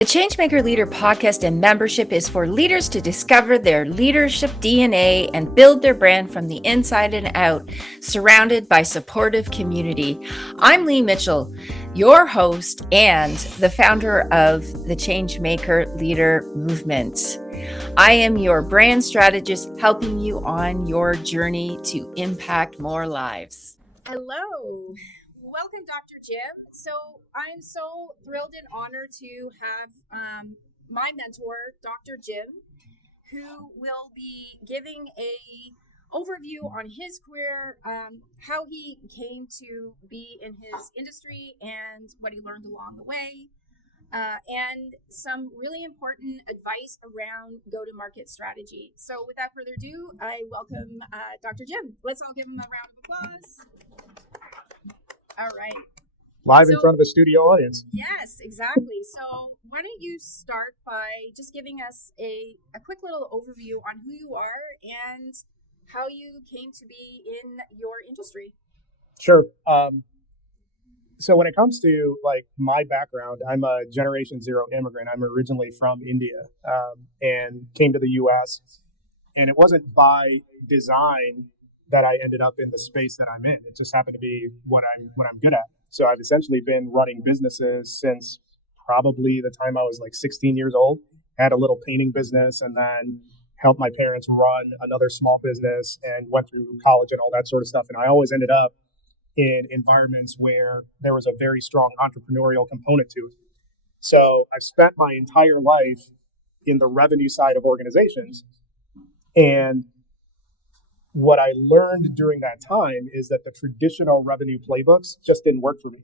The Changemaker Leader podcast and membership is for leaders to discover their leadership DNA and build their brand from the inside and out, surrounded by supportive community. I'm Lee Mitchell, your host and the founder of the Changemaker Leader movement. I am your brand strategist, helping you on your journey to impact more lives. Hello. Welcome, Dr. Jim. So I'm so thrilled and honored to have my mentor, Dr. Jim, who will be giving a overview on his career, how he came to be in his industry and what he learned along the way, and some really important advice around go-to-market strategy. So without further ado, I welcome Dr. Jim. Let's all give him a round of applause. All right. Live in front of a studio audience. Yes, exactly. So why don't you start by just giving us a quick little overview on who you are and how you came to be in your industry? Sure. So when it comes to like my background, I'm a Generation Zero immigrant. I'm originally from India and came to the U.S. And it wasn't by design that I ended up in the space that I'm in. It just happened to be what I'm good at. So I've essentially been running businesses since probably the time I was like 16 years old. Had a little painting business and then helped my parents run another small business and went through college and all that sort of stuff. And I always ended up in environments where there was a very strong entrepreneurial component to it. So I've spent my entire life in the revenue side of organizations. And what I learned during that time is that the traditional revenue playbooks just didn't work for me.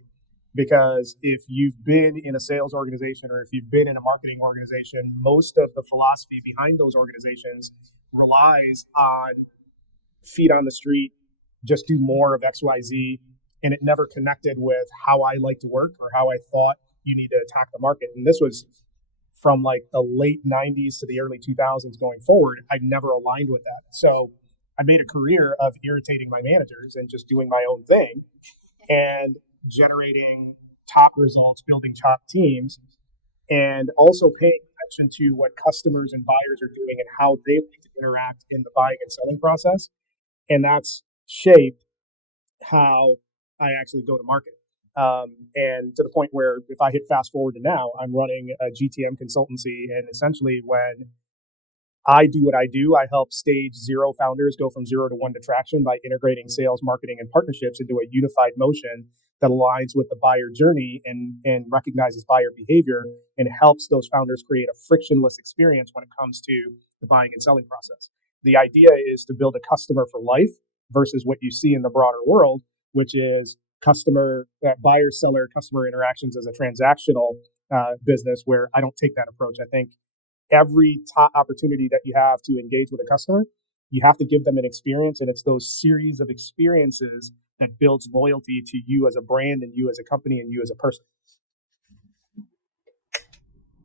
Because if you've been in a sales organization or if you've been in a marketing organization, most of the philosophy behind those organizations relies on feet on the street, just do more of XYZ, and it never connected with how I like to work or how I thought you need to attack the market. And this was from like the late 90s to the early 2000s going forward. I never aligned with that. So I made a career of irritating my managers and just doing my own thing and generating top results, building top teams, and also paying attention to what customers and buyers are doing and how they like to interact in the buying and selling process. And that's shaped how I actually go to market. And to the point where if I hit fast forward to now, I'm running a GTM consultancy. And essentially when I do what I do, I help stage zero founders go from 0 to 1 to traction by integrating sales, marketing, and partnerships into a unified motion that aligns with the buyer journey and recognizes buyer behavior and helps those founders create a frictionless experience when it comes to the buying and selling process. The idea is to build a customer for life versus what you see in the broader world, which is buyer, seller, customer interactions as a transactional business where I don't take that approach. I think every top opportunity that you have to engage with a customer, you have to give them an experience, and it's those series of experiences that builds loyalty to you as a brand and you as a company and you as a person.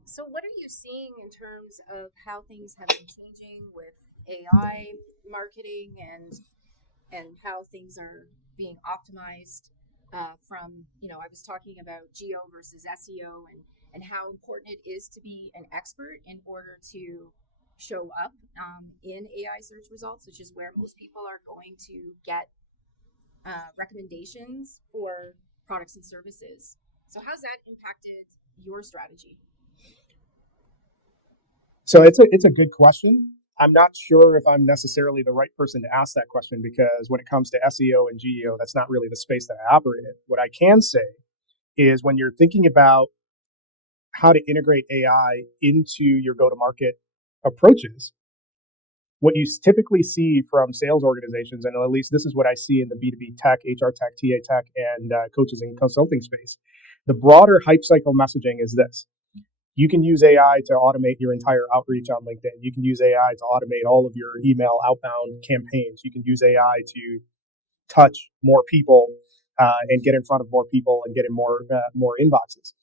So what are you seeing in terms of how things have been changing with AI marketing and how things are being optimized from, I was talking about geo versus SEO and how important it is to be an expert in order to show up in AI search results, which is where most people are going to get recommendations for products and services. So how's that impacted your strategy? So it's a good question. I'm not sure if I'm necessarily the right person to ask that question because when it comes to SEO and GEO, that's not really the space that I operate in. What I can say is when you're thinking about how to integrate AI into your go-to-market approaches, what you typically see from sales organizations, and at least this is what I see in the B2B tech, HR tech, TA tech, and coaches and consulting space, the broader hype cycle messaging is this. You can use AI to automate your entire outreach on LinkedIn. You can use AI to automate all of your email outbound campaigns. You can use AI to touch more people and get in front of more people and get in more inboxes.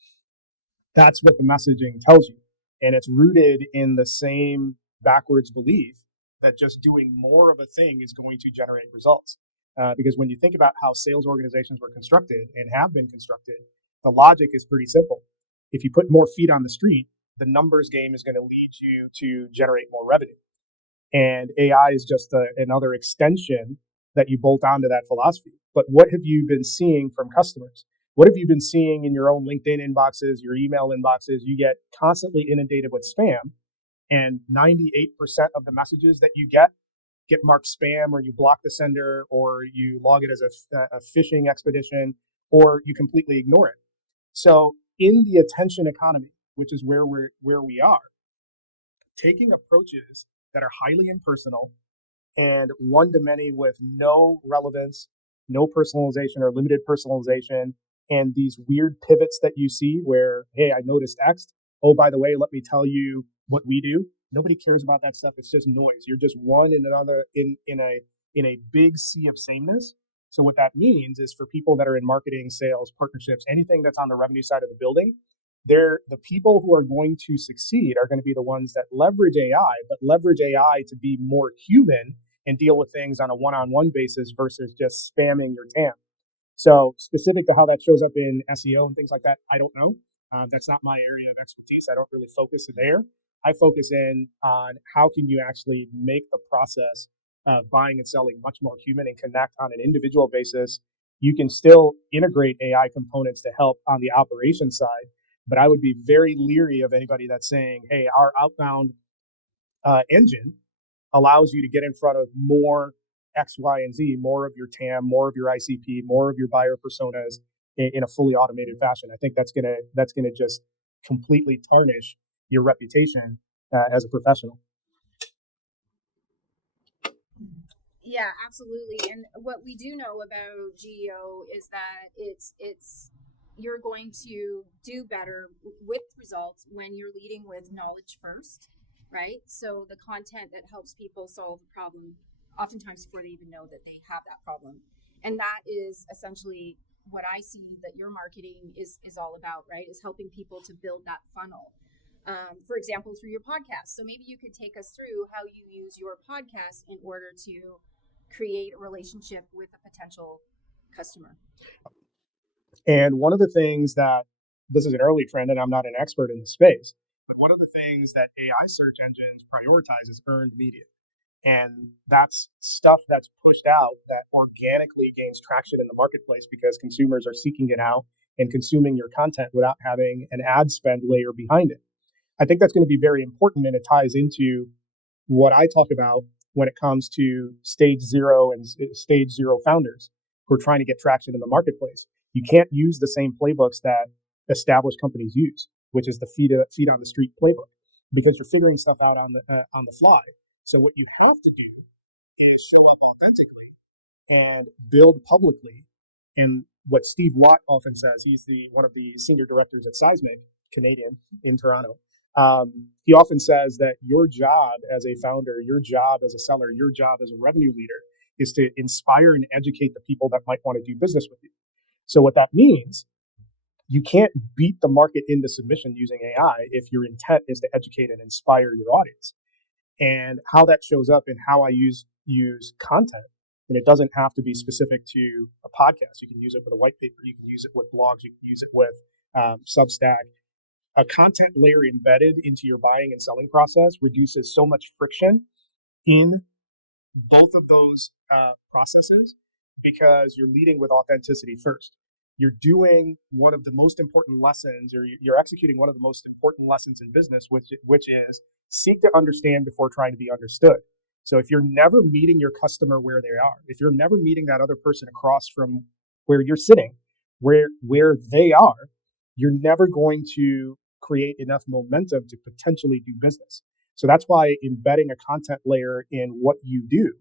That's what the messaging tells you. And it's rooted in the same backwards belief that just doing more of a thing is going to generate results. Because when you think about how sales organizations were constructed and have been constructed, the logic is pretty simple. If you put more feet on the street, the numbers game is going to lead you to generate more revenue. And AI is just another extension that you bolt onto that philosophy. But what have you been seeing from customers? What have you been seeing in your own LinkedIn inboxes, your email inboxes? You get constantly inundated with spam, and 98% of the messages that you get marked spam, or you block the sender, or you log it as a phishing expedition, or you completely ignore it. So in the attention economy, which is where we are, taking approaches that are highly impersonal and one to many with no relevance, no personalization or limited personalization, and these weird pivots that you see where, hey, I noticed X. Oh, by the way, let me tell you what we do. Nobody cares about that stuff. It's just noise. You're just one in another in a big sea of sameness. So what that means is for people that are in marketing, sales, partnerships, anything that's on the revenue side of the building, they're the people who are going to succeed are going to be the ones that leverage AI, but leverage AI to be more human and deal with things on a one-on-one basis versus just spamming your TAM. So specific to how that shows up in SEO and things like that, I don't know. That's not my area of expertise. I don't really focus in there. I focus in on how can you actually make the process of buying and selling much more human and connect on an individual basis. You can still integrate AI components to help on the operations side, but I would be very leery of anybody that's saying, hey, our outbound engine allows you to get in front of more X, Y, and Z, more of your TAM, more of your ICP, more of your buyer personas in a fully automated fashion. I think that's gonna just completely tarnish your reputation as a professional. Yeah, absolutely. And what we do know about GEO is that it's you're going to do better with results when you're leading with knowledge first, right? So the content that helps people solve the problem, oftentimes before they even know that they have that problem. And that is essentially what I see that your marketing is all about, right? Is helping people to build that funnel. For example, through your podcast. So maybe you could take us through how you use your podcast in order to create a relationship with a potential customer. And one of the things that this is an early trend, and I'm not an expert in the space, but one of the things that AI search engines prioritize is earned media. And that's stuff that's pushed out that organically gains traction in the marketplace because consumers are seeking it out and consuming your content without having an ad spend layer behind it. I think that's going to be very important, and it ties into what I talk about when it comes to stage zero and stage zero founders who are trying to get traction in the marketplace. You can't use the same playbooks that established companies use, which is the feet on the street playbook, because you're figuring stuff out on the fly. So what you have to do is show up authentically and build publicly. And what Steve Watt often says, he's one of the senior directors at Seismic, Canadian, in Toronto. He often says that your job as a founder, your job as a seller, your job as a revenue leader is to inspire and educate the people that might want to do business with you. So what that means, you can't beat the market into submission using AI if your intent is to educate and inspire your audience. And how that shows up in how I use content. And it doesn't have to be specific to a podcast. You can use it with a white paper. You can use it with blogs. You can use it with Substack. A content layer embedded into your buying and selling process reduces so much friction in both of those processes because you're leading with authenticity first. You're doing one of the most important lessons, or you're executing one of the most important lessons in business, which is seek to understand before trying to be understood. So if you're never meeting your customer where they are, if you're never meeting that other person across from where you're sitting, where they are, you're never going to create enough momentum to potentially do business. So that's why embedding a content layer in what you do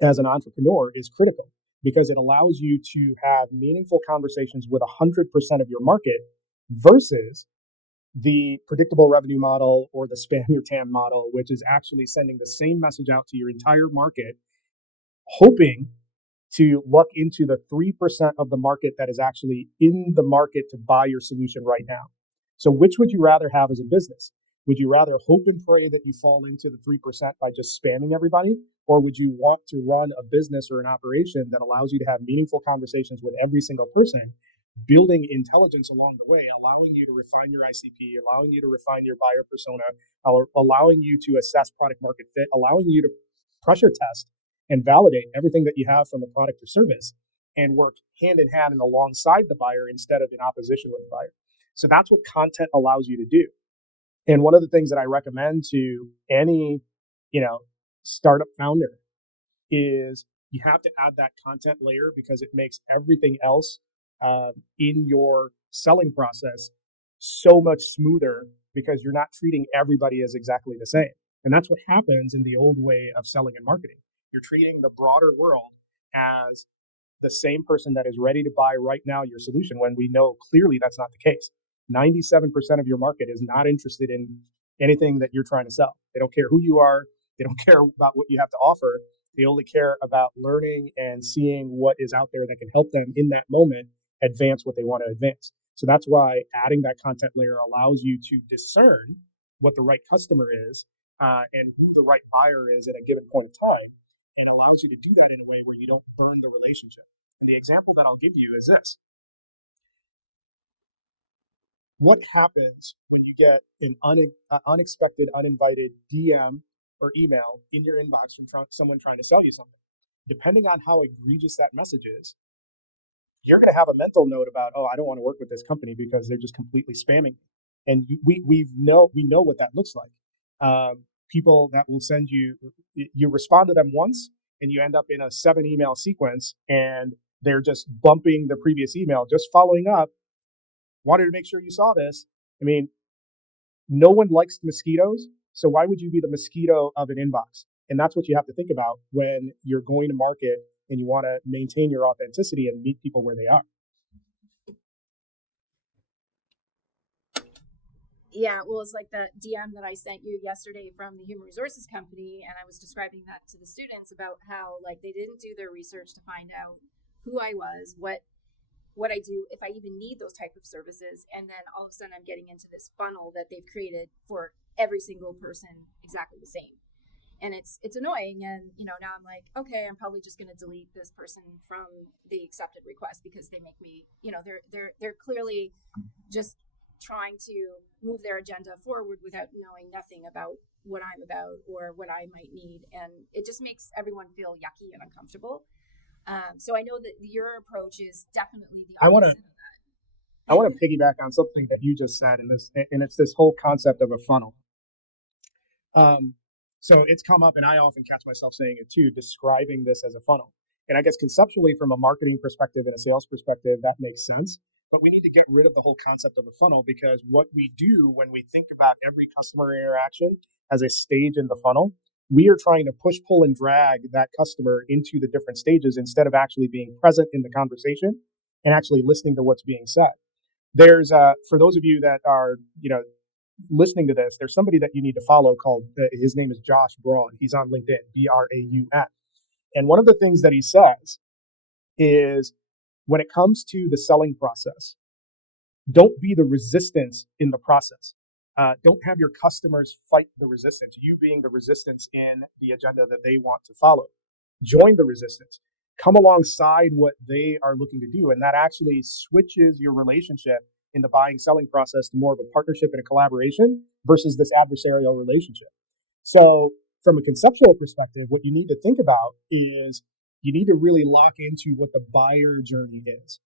as an entrepreneur is critical, because it allows you to have meaningful conversations with 100% of your market versus the predictable revenue model or the spam your TAM model, which is actually sending the same message out to your entire market, hoping to luck into the 3% of the market that is actually in the market to buy your solution right now. So which would you rather have as a business? Would you rather hope and pray that you fall into the 3% by just spamming everybody? Or would you want to run a business or an operation that allows you to have meaningful conversations with every single person building intelligence along the way, allowing you to refine your ICP, allowing you to refine your buyer persona, allowing you to assess product market fit, allowing you to pressure test and validate everything that you have from a product or service and work hand in hand and alongside the buyer instead of in opposition with the buyer. So that's what content allows you to do. And one of the things that I recommend to any, startup founder is you have to add that content layer because it makes everything else in your selling process so much smoother because you're not treating everybody as exactly the same. And that's what happens in the old way of selling and marketing. You're treating the broader world as the same person that is ready to buy right now your solution when we know clearly that's not the case. 97% of your market is not interested in anything that you're trying to sell. They don't care who you are. They don't care about what you have to offer. They only care about learning and seeing what is out there that can help them in that moment advance what they want to advance. So that's why adding that content layer allows you to discern what the right customer is and who the right buyer is at a given point of time, and allows you to do that in a way where you don't burn the relationship. And the example that I'll give you is this. What happens when you get an unexpected, uninvited DM or email in your inbox from someone trying to sell you something? Depending on how egregious that message is, you're going to have a mental note about, oh, I don't want to work with this company because they're just completely spamming. And we know what that looks like. People that will send you respond to them once and you end up in a 7 email sequence and they're just bumping the previous email, just following up. Wanted to make sure you saw this. I mean, no one likes mosquitoes, so why would you be the mosquito of an inbox? And that's what you have to think about when you're going to market and you want to maintain your authenticity and meet people where they are. Yeah, well, it's like the DM that I sent you yesterday from the human resources company, and I was describing that to the students about how like they didn't do their research to find out who I was, what I do, if I even need those type of services, and then all of a sudden I'm getting into this funnel that they've created for every single person exactly the same. And it's annoying. And now I'm like, okay, I'm probably just going to delete this person from the accepted request because they make me, they're clearly just trying to move their agenda forward without knowing nothing about what I'm about or what I might need. And it just makes everyone feel yucky and uncomfortable. So I know that your approach is definitely the opposite of that. I want to piggyback on something that you just said, and it's this whole concept of a funnel. So it's come up, and I often catch myself saying it too, describing this as a funnel. And I guess conceptually, from a marketing perspective and a sales perspective, that makes sense. But we need to get rid of the whole concept of a funnel, because what we do when we think about every customer interaction as a stage in the funnel, we are trying to push, pull, and drag that customer into the different stages instead of actually being present in the conversation and actually listening to what's being said. There's, for those of you that are, listening to this, there's somebody that you need to follow called, his name is Josh Braun. He's on LinkedIn, Braun. And one of the things that he says is, when it comes to the selling process, don't be the resistance in the process. Don't have your customers fight the resistance, you being the resistance in the agenda that they want to follow. Join the resistance. Come alongside what they are looking to do. And that actually switches your relationship in the buying selling process to more of a partnership and a collaboration versus this adversarial relationship. So from a conceptual perspective, what you need to think about is you need to really lock into what the buyer journey is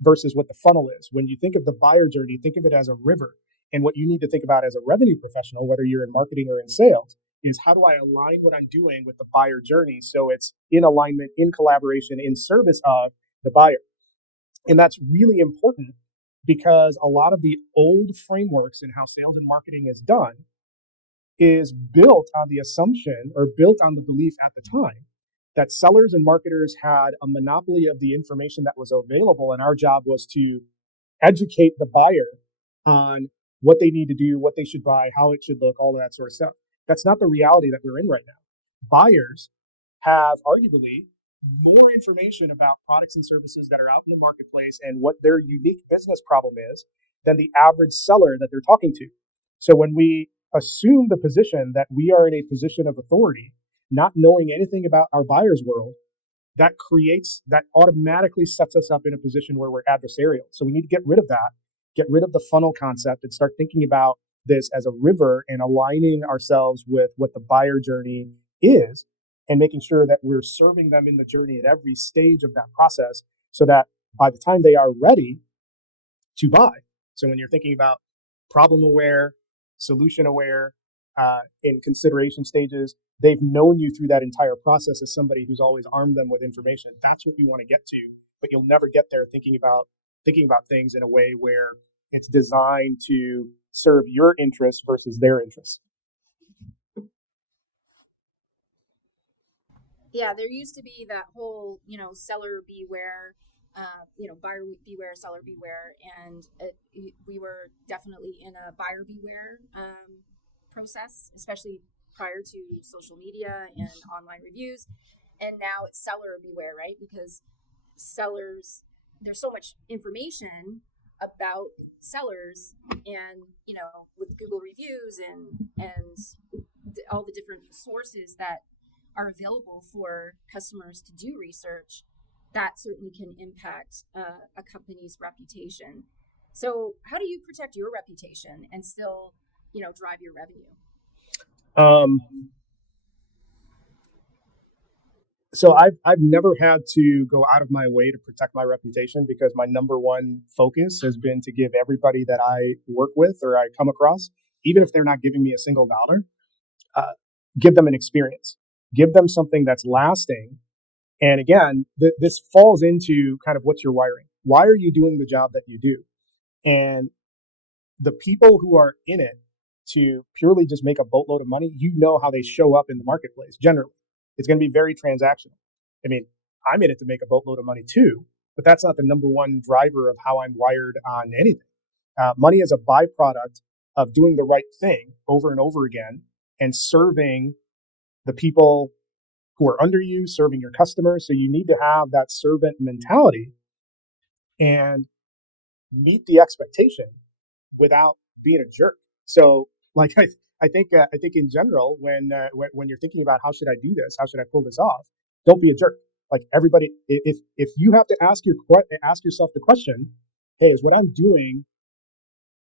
versus what the funnel is. When you think of the buyer journey, think of it as a river. And what you need to think about as a revenue professional, whether you're in marketing or in sales, is how do I align what I'm doing with the buyer journey so it's in alignment, in collaboration, in service of the buyer. And that's really important because a lot of the old frameworks in how sales and marketing is done is built on the assumption or built on the belief at the time that sellers and marketers had a monopoly of the information that was available, and our job was to educate the buyer on what they need to do, what they should buy, how it should look, all that sort of stuff. That's not the reality that we're in right now. Buyers have arguably more information about products and services that are out in the marketplace and what their unique business problem is than the average seller that they're talking to. So when we assume the position that we are in a position of authority, not knowing anything about our buyer's world, that automatically sets us up in a position where we're adversarial. So we need to get rid of that, get rid of the funnel concept, and start thinking about this as a river and aligning ourselves with what the buyer journey is, and making sure that we're serving them in the journey at every stage of that process, so that by the time they are ready to buy. So when you're thinking about problem aware, solution aware, in consideration stages, they've known you through that entire process as somebody who's always armed them with information. That's what you want to get to, but you'll never get there thinking about things in a way where it's designed to serve your interests versus their interests. Yeah, there used to be that whole, seller beware, buyer beware, seller beware, and we were definitely in a buyer beware process, especially prior to social media and online reviews. And now it's seller beware, right? Because sellers, there's so much information about sellers, and with Google reviews and all the different sources that are available for customers to do research, that certainly can impact a company's reputation. So how do you protect your reputation and still, drive your revenue? So I've never had to go out of my way to protect my reputation, because my number one focus has been to give everybody that I work with or I come across, even if they're not giving me a single dollar, give them an experience, give them something that's lasting. And again, this falls into kind of what's your wiring. Why are you doing the job that you do? And the people who are in it to purely just make a boatload of money, how they show up in the marketplace. Generally, it's going to be very transactional. I mean, I'm in it to make a boatload of money too, but that's not the number one driver of how I'm wired on anything. Money is a byproduct of doing the right thing over and over again and serving the people who are under you, serving your customers. So you need to have that servant mentality and meet the expectation without being a jerk. So, like, I think in general, when you're thinking about how should I do this, how should I pull this off, don't be a jerk. Like, everybody, if you have to ask yourself the question, hey, is what I'm doing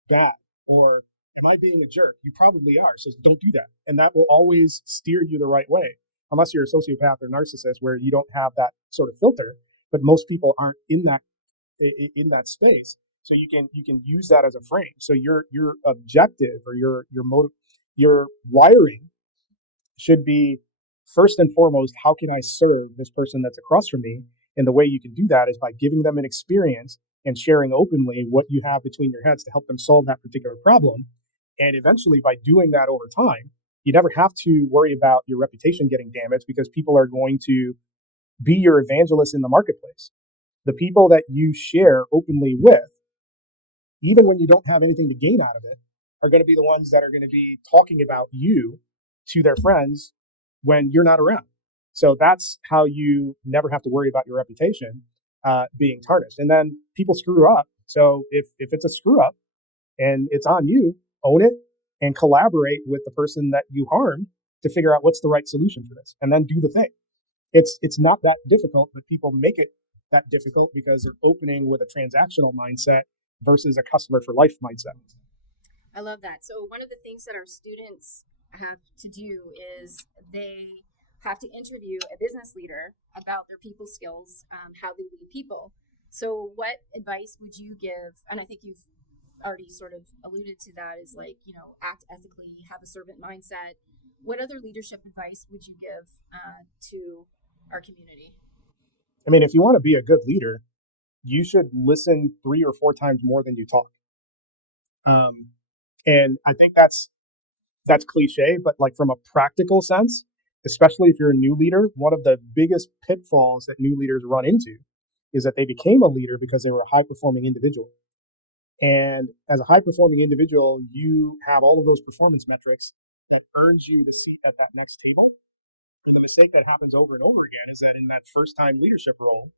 bad, or am I being a jerk? You probably are. So don't do that, and that will always steer you the right way. Unless you're a sociopath or narcissist, where you don't have that sort of filter. But most people aren't in that space. So you can use that as a frame. So your objective or your motive, your wiring should be, first and foremost, how can I serve this person that's across from me? And the way you can do that is by giving them an experience and sharing openly what you have between your heads to help them solve that particular problem. And eventually, by doing that over time, you never have to worry about your reputation getting damaged, because people are going to be your evangelists in the marketplace. The people that you share openly with, even when you don't have anything to gain out of it, are going to be the ones that are going to be talking about you to their friends when you're not around. So that's how you never have to worry about your reputation being tarnished. And then people screw up. So if it's a screw up and it's on you, own it and collaborate with the person that you harmed to figure out what's the right solution for this, and then do the thing. It's not that difficult, but people make it that difficult because they're opening with a transactional mindset versus a customer for life mindset. I love that. So one of the things that our students have to do is they have to interview a business leader about their people skills, how they lead people. So what advice would you give? And I think you've already sort of alluded to that, is like, act ethically, have a servant mindset. What other leadership advice would you give to our community? I mean, if you want to be a good leader, you should listen 3 or 4 times more than you talk. And I think that's cliche, but like from a practical sense, especially if you're a new leader, one of the biggest pitfalls that new leaders run into is that they became a leader because they were a high performing individual. And as a high performing individual, you have all of those performance metrics that earns you the seat at that next table. And the mistake that happens over and over again is that in that first time leadership role,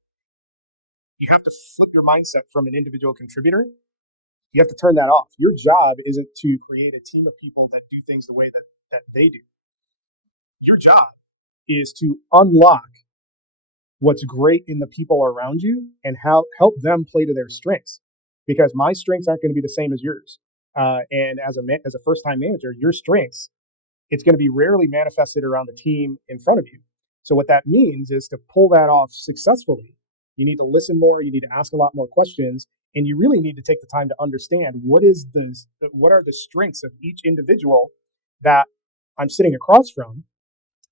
you have to flip your mindset from an individual contributor. You have to turn that off. Your job isn't to create a team of people that do things the way that they do. Your job is to unlock what's great in the people around you and help them play to their strengths, because my strengths aren't going to be the same as yours. And as a first time manager, your strengths, it's going to be rarely manifested around the team in front of you. So what that means is to pull that off successfully, you need to listen more, you need to ask a lot more questions, and you really need to take the time to understand what are the strengths of each individual that I'm sitting across from,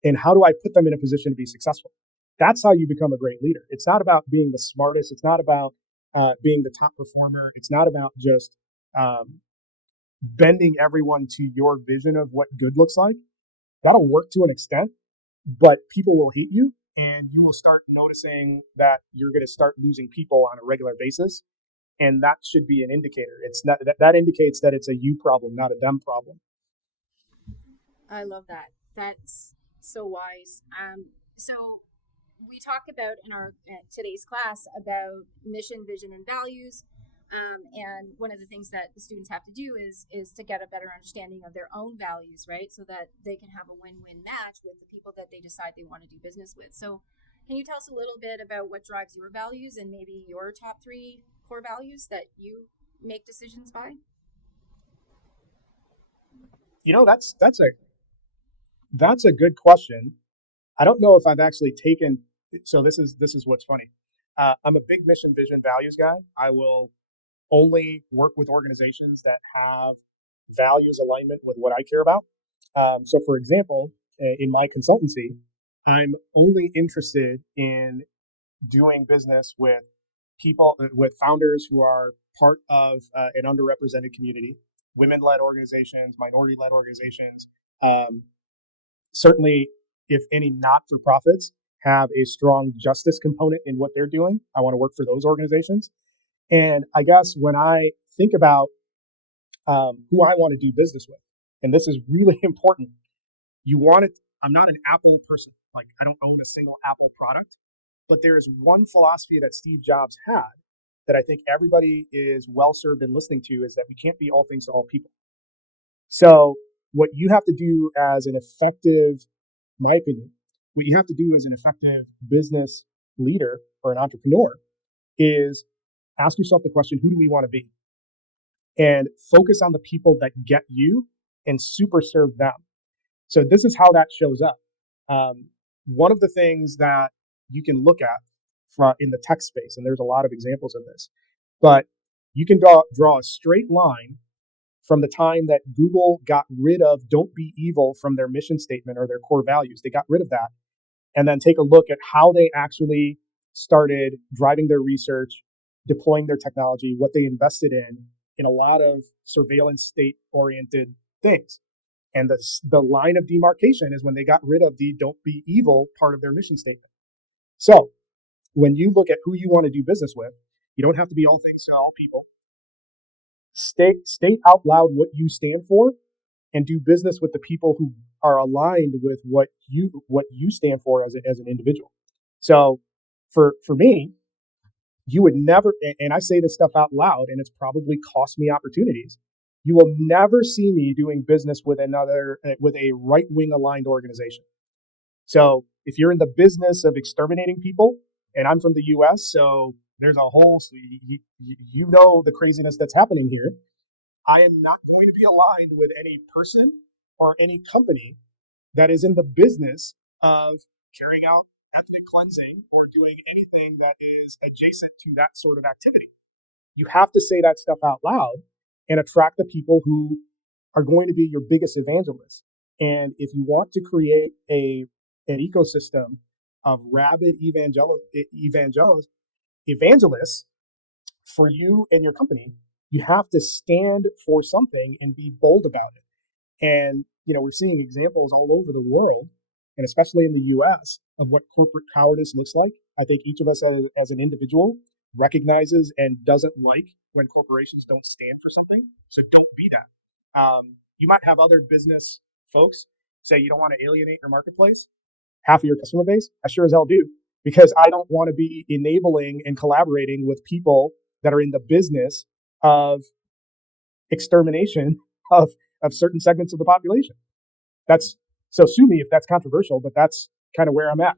and how do I put them in a position to be successful. That's how you become a great leader. It's not about being the smartest. It's not about being the top performer. It's not about just bending everyone to your vision of what good looks like. That'll work to an extent, but people will hate you, and you will start noticing that you're going to start losing people on a regular basis. And that should be an indicator. It's not that indicates that it's a you problem, not a them problem. I love that. That's so wise. So we talk about in our today's class about mission, vision, and values. And one of the things that the students have to do is to get a better understanding of their own values, right? So that they can have a win-win match with the people that they decide they want to do business with. So can you tell us a little bit about what drives your values and maybe your top 3 core values that you make decisions by? That's a good question. I don't know if I've actually taken. So this is what's funny. I'm a big mission, vision, values guy. I will only work with organizations that have values alignment with what I care about. So, for example, in my consultancy, I'm only interested in doing business with people, with founders who are part of an underrepresented community, women-led organizations, minority-led organizations. Certainly, if any not-for-profits have a strong justice component in what they're doing, I want to work for those organizations. And I guess when I think about who I want to do business with, and this is really important, I'm not an Apple person. Like, I don't own a single Apple product, but there's one philosophy that Steve Jobs had that I think everybody is well served in listening to, is that we can't be all things to all people. So what you have to do as an effective, my opinion, what you have to do as an effective business leader or an entrepreneur is ask yourself the question, who do we want to be? And focus on the people that get you and super serve them. So this is how that shows up. One of the things that you can look at in the tech space, and there's a lot of examples of this, but you can draw a straight line from the time that Google got rid of "don't be evil" from their mission statement or their core values. They got rid of that, and then take a look at how they actually started driving their research, deploying their technology, what they invested in a lot of surveillance state-oriented things. And the line of demarcation is when they got rid of the "don't be evil" part of their mission statement. So when you look at who you want to do business with, you don't have to be all things to all people. State out loud what you stand for, and do business with the people who are aligned with what you stand for as an individual. So for me, you would never, and I say this stuff out loud, and it's probably cost me opportunities. You will never see me doing business with a right-wing aligned organization. So if you're in the business of exterminating people, and I'm from the US, so there's a whole, you know the craziness that's happening here. I am not going to be aligned with any person or any company that is in the business of carrying out ethnic cleansing or doing anything that is adjacent to that sort of activity. You have to say that stuff out loud and attract the people who are going to be your biggest evangelists. And if you want to create an ecosystem of rabid evangelists for you and your company, you have to stand for something and be bold about it. And, we're seeing examples all over the world, and especially in the US, of what corporate cowardice looks like. I think each of us as an individual recognizes and doesn't like when corporations don't stand for something. So don't be that. You might have other business folks say you don't want to alienate your marketplace, half of your customer base. I sure as hell do, because I don't want to be enabling and collaborating with people that are in the business of extermination of certain segments of the population. So sue me if that's controversial, but that's kind of where I'm at.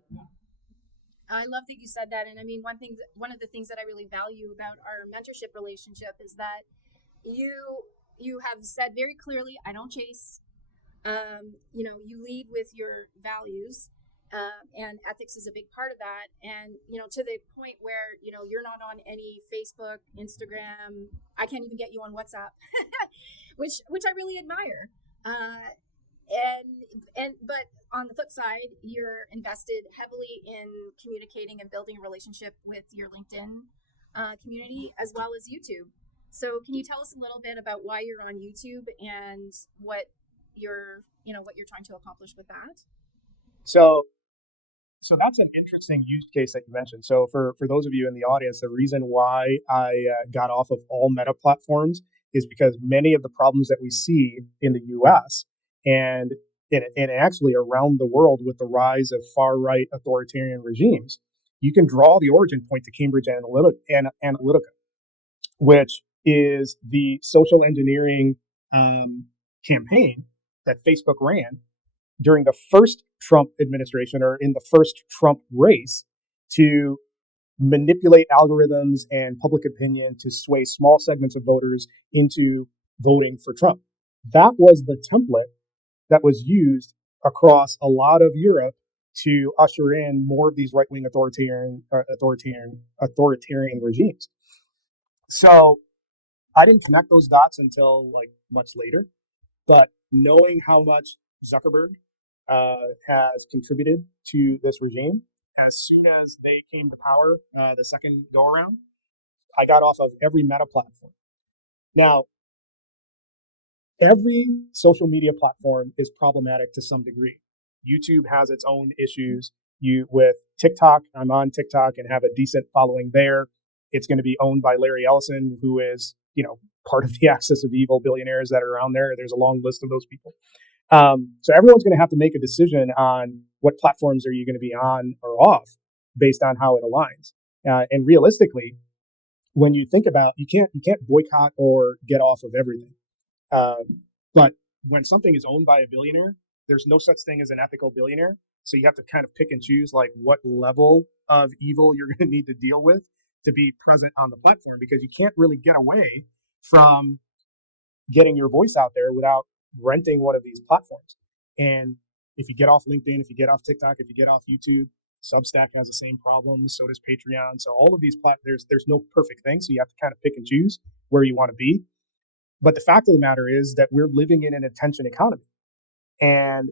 I love that you said that. And I mean, one of the things that I really value about our mentorship relationship is that you you have said very clearly, I don't chase. You lead with your values, and ethics is a big part of that. And to the point where you're not on any Facebook, Instagram. I can't even get you on WhatsApp, which I really admire. Uh, but on the flip side, you're invested heavily in communicating and building a relationship with your LinkedIn community as well as YouTube. So can you tell us a little bit about why you're on YouTube and what you're trying to accomplish with that? So so that's an interesting use case that you mentioned. So for those of you in the audience, the reason why I got off of all meta platforms is because many of the problems that we see in the U.S. and and actually around the world with the rise of far right authoritarian regimes, you can draw the origin point to Cambridge Analytica, which is the social engineering campaign that Facebook ran during the first Trump administration or in the first Trump race to manipulate algorithms and public opinion to sway small segments of voters into voting for Trump. That was the template that was used across a lot of Europe to usher in more of these right-wing authoritarian regimes. So I didn't connect those dots until like much later, but knowing how much Zuckerberg has contributed to this regime, as soon as they came to power the second go around, I got off of every meta platform. Now, every social media platform is problematic to some degree. YouTube has its own issues. With TikTok, I'm on TikTok and have a decent following there. It's going to be owned by Larry Ellison, who is, part of the axis of evil billionaires that are around there. There's a long list of those people. So everyone's going to have to make a decision on what platforms are you going to be on or off based on how it aligns. And realistically, when you think about, you can't boycott or get off of everything. But when something is owned by a billionaire, there's no such thing as an ethical billionaire. So you have to kind of pick and choose like what level of evil you're going to need to deal with to be present on the platform, because you can't really get away from getting your voice out there without renting one of these platforms. And if you get off LinkedIn, if you get off TikTok, if you get off YouTube, Substack has the same problems. So does Patreon. So all of these there's no perfect thing. So you have to kind of pick and choose where you want to be. But the fact of the matter is that we're living in an attention economy. And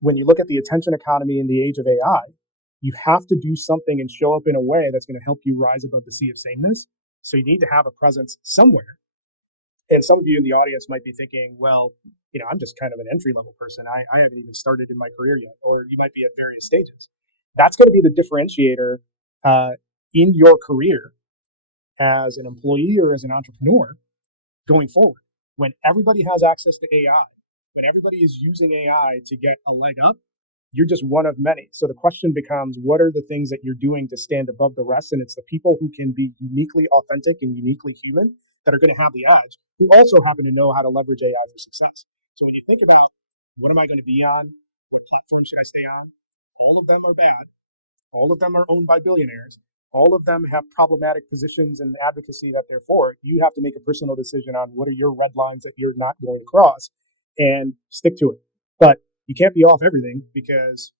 when you look at the attention economy in the age of AI, you have to do something and show up in a way that's going to help you rise above the sea of sameness. So you need to have a presence somewhere. And some of you in the audience might be thinking, well, I'm just kind of an entry level person. I haven't even started in my career yet. Or you might be at various stages. That's going to be the differentiator in your career as an employee or as an entrepreneur going forward. When everybody has access to AI, when everybody is using AI to get a leg up, you're just one of many. So the question becomes, what are the things that you're doing to stand above the rest? And it's the people who can be uniquely authentic and uniquely human that are going to have the edge, who also happen to know how to leverage AI for success. So when you think about what am I going to be on, what platform should I stay on, all of them are bad. All of them are owned by billionaires. All of them have problematic positions and advocacy that they're for. You have to make a personal decision on what are your red lines that you're not going to cross and stick to it. But you can't be off everything, because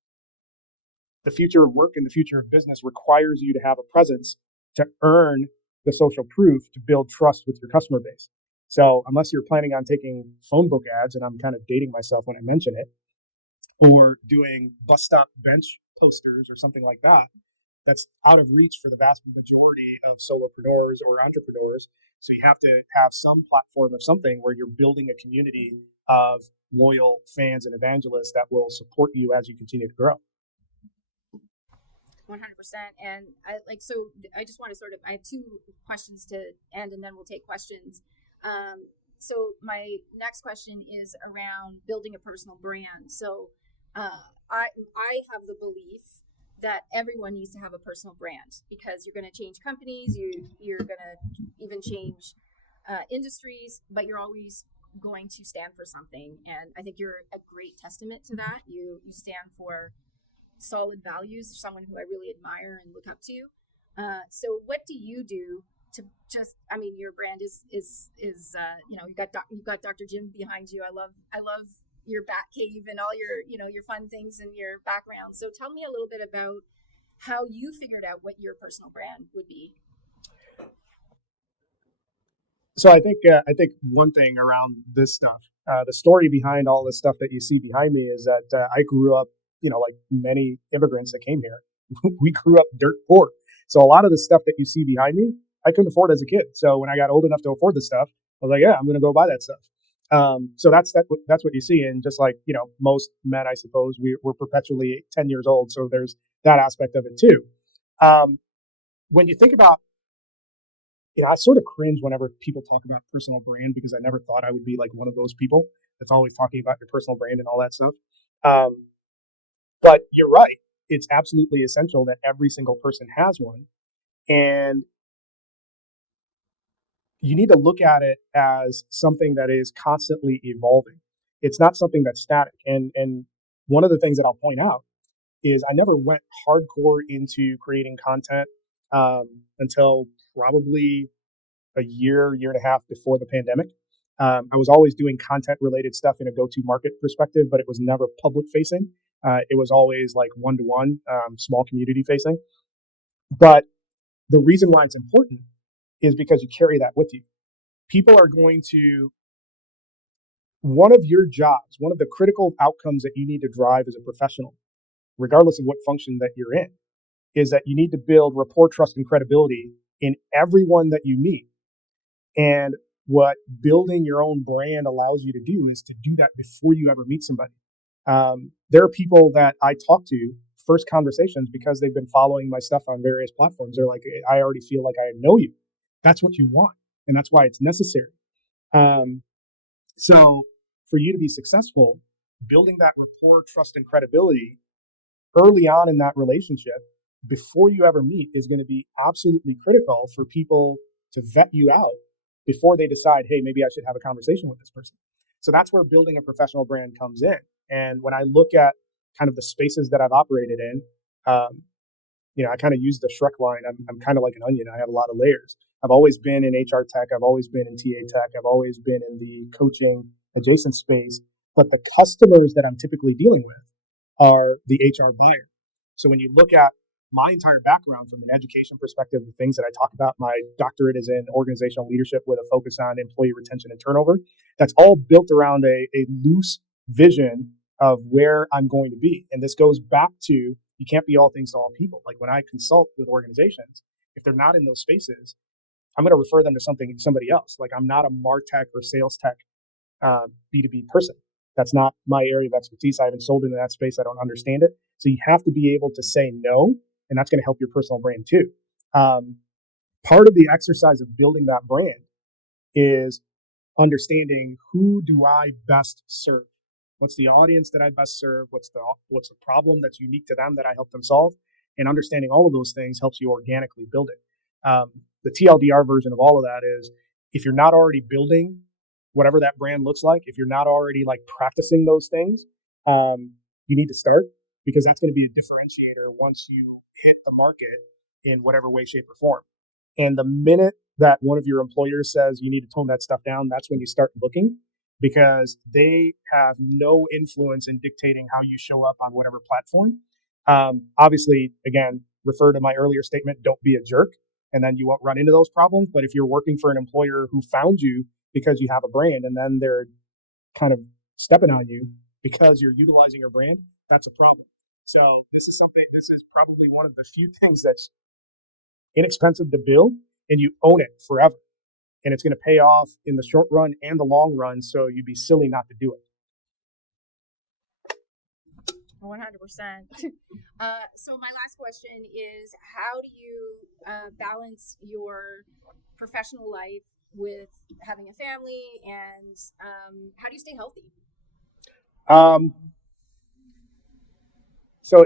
the future of work and the future of business requires you to have a presence to earn the social proof to build trust with your customer base. So unless you're planning on taking phone book ads, and I'm kind of dating myself when I mention it, or doing bus stop bench posters or something like that, that's out of reach for the vast majority of solopreneurs or entrepreneurs. So you have to have some platform of something where you're building a community of loyal fans and evangelists that will support you as you continue to grow. 100%. And I just want to I have two questions to end, and then we'll take questions. So my next question is around building a personal brand. So I have the belief that everyone needs to have a personal brand, because you're going to change companies, you're going to even change industries, but you're always going to stand for something. And I think you're a great testament to that. You stand for solid values, someone who I really admire and look up to. So what do you do to just, I mean, your brand is you've got Dr. Jim behind you. I love your bat cave and all your, your fun things and your background. So tell me a little bit about how you figured out what your personal brand would be. So I think one thing around this stuff, the story behind all this stuff that you see behind me is that I grew up, like many immigrants that came here, we grew up dirt poor. So a lot of the stuff that you see behind me, I couldn't afford as a kid. So when I got old enough to afford the stuff, I was like, yeah, I'm going to go buy that stuff. So that's what you see. And just like, most men, I suppose, we're perpetually 10 years old. So there's that aspect of it too. When you think about, I sort of cringe whenever people talk about personal brand, because I never thought I would be like one of those people that's always talking about your personal brand and all that stuff. But you're right. It's absolutely essential that every single person has one. And you need to look at it as something that is constantly evolving. It's not something that's static. And one of the things that I'll point out is I never went hardcore into creating content until probably a year and a half before the pandemic. I was always doing content related stuff in a go-to-market perspective, but it was never public facing. It was always like one-to-one, small community facing. But the reason why it's important is because you carry that with you. People are going to, one of your jobs, one of the critical outcomes that you need to drive as a professional, regardless of what function that you're in, is that you need to build rapport, trust, and credibility in everyone that you meet. And what building your own brand allows you to do is to do that before you ever meet somebody. There are people that I talk to first conversations because they've been following my stuff on various platforms. They're like, I already feel like I know you. That's what you want. And that's why it's necessary. So for you to be successful, building that rapport, trust, and credibility early on in that relationship, before you ever meet, is going to be absolutely critical for people to vet you out before they decide, hey, maybe I should have a conversation with this person. So that's where building a professional brand comes in. And when I look at kind of the spaces that I've operated in, I kind of use the Shrek line. I'm kind of like an onion. I have a lot of layers. I've always been in HR tech. I've always been in TA tech. I've always been in the coaching adjacent space. But the customers that I'm typically dealing with are the HR buyer. So when you look at my entire background from an education perspective, the things that I talk about, my doctorate is in organizational leadership with a focus on employee retention and turnover. That's all built around a loose vision of where I'm going to be. And this goes back to, you can't be all things to all people. Like when I consult with organizations, if they're not in those spaces, I'm going to refer them to somebody else. Like I'm not a MarTech or sales tech B2B person. That's not my area of expertise. I haven't sold into that space. I don't understand it. So you have to be able to say no, and that's going to help your personal brand too. Part of the exercise of building that brand is understanding, who do I best serve? What's the audience that I best serve? What's the problem that's unique to them that I help them solve? And understanding all of those things helps you organically build it. The TLDR version of all of that is, if you're not already building whatever that brand looks like, if you're not already like practicing those things, you need to start, because that's going to be a differentiator once you hit the market in whatever way, shape, or form. And the minute that one of your employers says you need to tone that stuff down, that's when you start looking, because they have no influence in dictating how you show up on whatever platform. Obviously, again, refer to my earlier statement, don't be a jerk, and then you won't run into those problems. But if you're working for an employer who found you because you have a brand, and then they're kind of stepping on you because you're utilizing your brand, that's a problem. So this is probably one of the few things that's inexpensive to build, and you own it forever. And it's going to pay off in the short run and the long run. So you'd be silly not to do it. 100%. So my last question is, how do you balance your professional life with having a family, and how do you stay healthy? So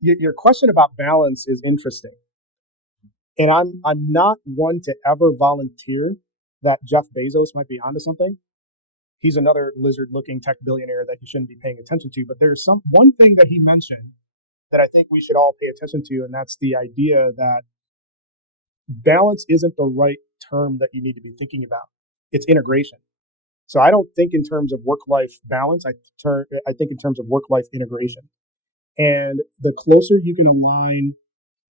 your question about balance is interesting. And I'm not one to ever volunteer that Jeff Bezos might be onto something. He's another lizard-looking tech billionaire that you shouldn't be paying attention to. But there's one thing that he mentioned that I think we should all pay attention to, and that's the idea that balance isn't the right term that you need to be thinking about. It's integration. So I don't think in terms of work-life balance. I think in terms of work-life integration. And the closer you can align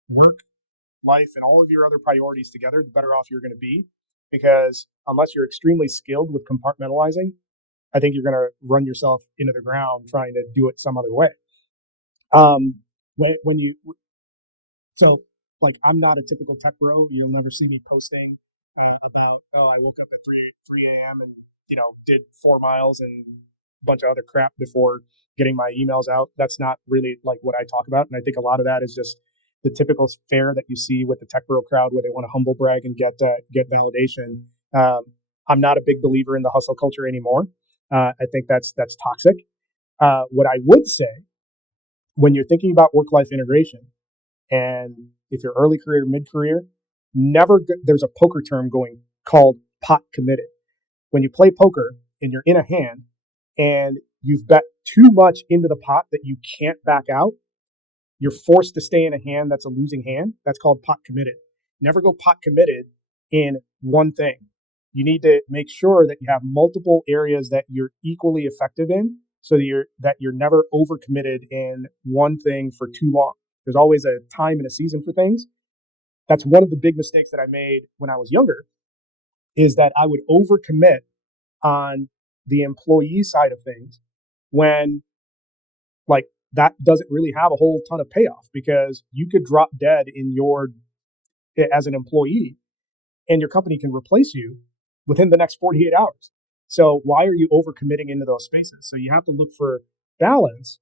work, life, and all of your other priorities together, the better off you're going to be. Because unless you're extremely skilled with compartmentalizing, I think you're going to run yourself into the ground trying to do it some other way. Um, when you so like I'm not a typical tech bro. You'll never see me posting about I woke up at 3 a.m. and did 4 miles and a bunch of other crap before getting my emails out. That's not really like what I talk about, and I think a lot of that is just the typical fare that you see with the tech bro crowd, where they want to humble brag and get validation. I'm not a big believer in the hustle culture anymore. I think that's toxic. What I would say, when you're thinking about work-life integration, and if you're early career, mid-career, there's a poker term going called pot committed. When you play poker and you're in a hand and you've bet too much into the pot that you can't back out, you're forced to stay in a hand that's a losing hand. That's called pot committed. Never go pot committed in one thing. You need to make sure that you have multiple areas that you're equally effective in, so that you're never overcommitted in one thing for too long. There's always a time and a season for things. That's one of the big mistakes that I made when I was younger, is that I would overcommit on the employee side of things when like that doesn't really have a whole ton of payoff, because you could drop dead as an employee and your company can replace you within the next 48 hours. So why are you overcommitting into those spaces? So you have to look for balance,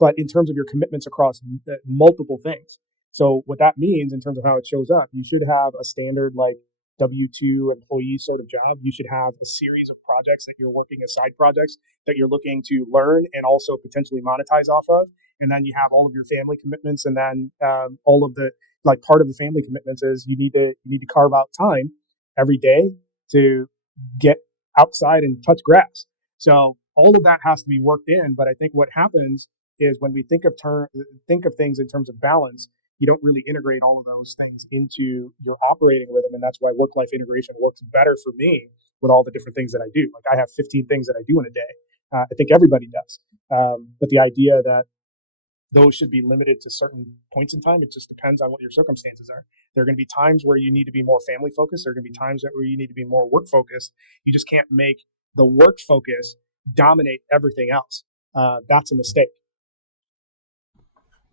but in terms of your commitments across multiple things. So what that means in terms of how it shows up, you should have a standard like W-2 employee sort of job. You should have a series of projects that you're working as side projects that you're looking to learn and also potentially monetize off of. And then you have all of your family commitments, and then all of the part of the family commitments is you need to carve out time every day to get outside and touch grass. So all of that has to be worked in. But I think what happens is when we think of things in terms of balance, you don't really integrate all of those things into your operating rhythm. And that's why work-life integration works better for me with all the different things that I do. Like I have 15 things that I do in a day. I think everybody does. But the idea that those should be limited to certain points in time, it just depends on what your circumstances are. There are going to be times where you need to be more family focused. There are going to be times where you need to be more work focused. You just can't make the work focus dominate everything else. That's a mistake.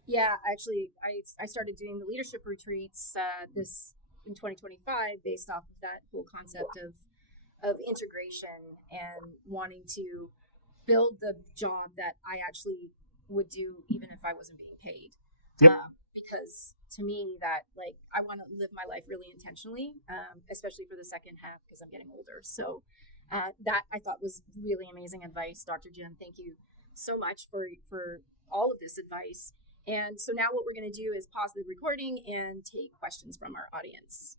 Yeah, actually, I started doing the leadership retreats this in 2025 based off of that whole concept of integration and wanting to build the job that I actually would do even if I wasn't being paid. Yep. Because to me that I want to live my life really intentionally, especially for the second half because I'm getting older. So that I thought was really amazing advice, Dr. Jim. Thank you so much for all of this advice. And so now what we're going to do is pause the recording and take questions from our audience.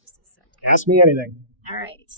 Just a second. Ask me anything. All right.